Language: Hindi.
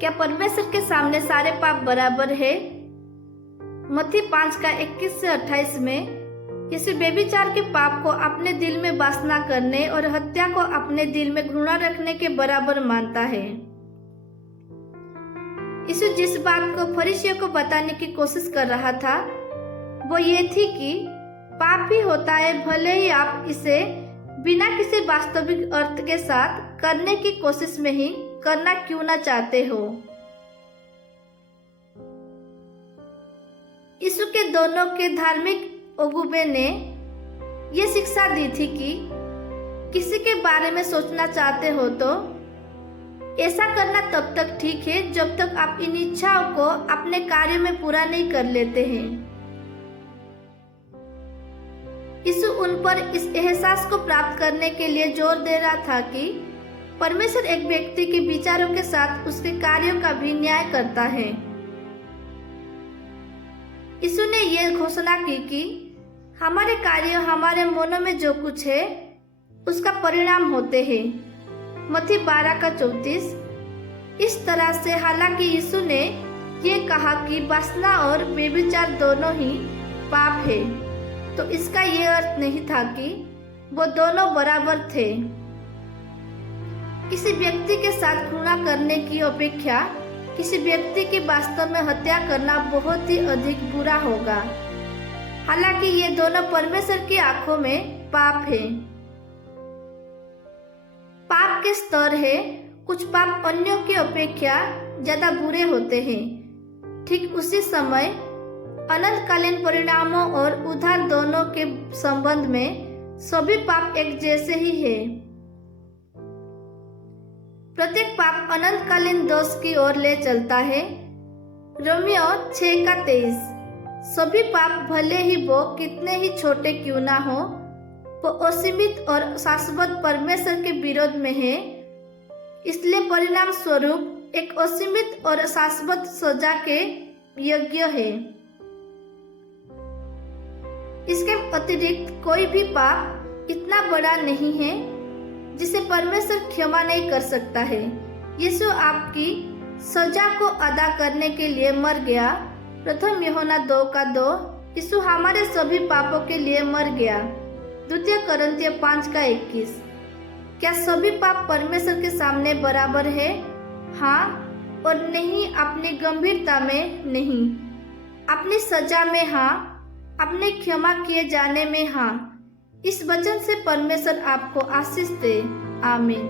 क्या परमेश्वर के सामने सारे पाप बराबर है? मत्ती 5 का 21 से 28 में यीशु व्यभिचार के पाप को अपने दिल में वासना करने और हत्या को अपने दिल में घृणा रखने के बराबर मानता है। यीशु जिस बात को फरीसियों को बताने की कोशिश कर रहा था वो ये थी कि पाप ही होता है, भले ही आप इसे बिना किसी वास्तविक अर्थ के साथ करने की कोशिश में ही करना क्यों ना चाहते हो। यीशु के दोनों के धार्मिक अगुवे ने ये शिक्षा दी थी कि किसी के बारे में सोचना चाहते हो तो ऐसा करना तब तक ठीक है जब तक आप इन इच्छाओं को अपने कार्य में पूरा नहीं कर लेते हैं। यीशु उन पर इस एहसास को प्राप्त करने के लिए जोर दे रहा था कि परमेश्वर एक व्यक्ति के विचारों के साथ उसके कार्यों का भी न्याय करता है। यीशु ने यह घोषणा की कि हमारे कार्य हमारे मनों में जो कुछ है उसका परिणाम होते हैं। मत्ती 12 का 34। इस तरह से हालांकि यीशु ने ये कहा कि वासना और व्यभिचार दोनों ही पाप है, तो इसका ये अर्थ नहीं था कि वो दोनों बराबर थे। किसी व्यक्ति के साथ घृणा करने की अपेक्षा किसी व्यक्ति की वास्तव में हत्या करना बहुत ही अधिक बुरा होगा। हालांकि ये दोनों परमेश्वर की आंखों में पाप है। पाप के स्तर है, कुछ पाप अन्यों की अपेक्षा ज्यादा बुरे होते हैं। ठीक उसी समय अनंतकालीन परिणामों और उद्धार दोनों के संबंध में सभी पाप एक जैसे ही है। प्रत्येक पाप अनंतकालीन दोष की ओर ले चलता है। रोमियो 6 का 23। सभी पाप भले ही वो कितने ही छोटे क्यों ना हो, वो असीमित और शाश्वत परमेश्वर के विरोध में है, इसलिए परिणाम स्वरूप एक असीमित और शाश्वत सजा के योग्य है। इसके अतिरिक्त कोई भी पाप इतना बड़ा नहीं है जिसे परमेश्वर क्षमा नहीं कर सकता है। यीशु आपकी सजा को अदा करने के लिए मर गया। प्रथम यूहन्ना 2 का 2। यीशु हमारे सभी पापों के लिए मर गया। द्वितीय कोरिन्थियों 5 का 21। क्या सभी पाप परमेश्वर के सामने बराबर है? हाँ और नहीं। अपनी गंभीरता में नहीं, अपनी सजा में हाँ, अपने क्षमा किए जाने में हाँ। इस वचन से परमेश्वर आपको आशीष दे। आमीन।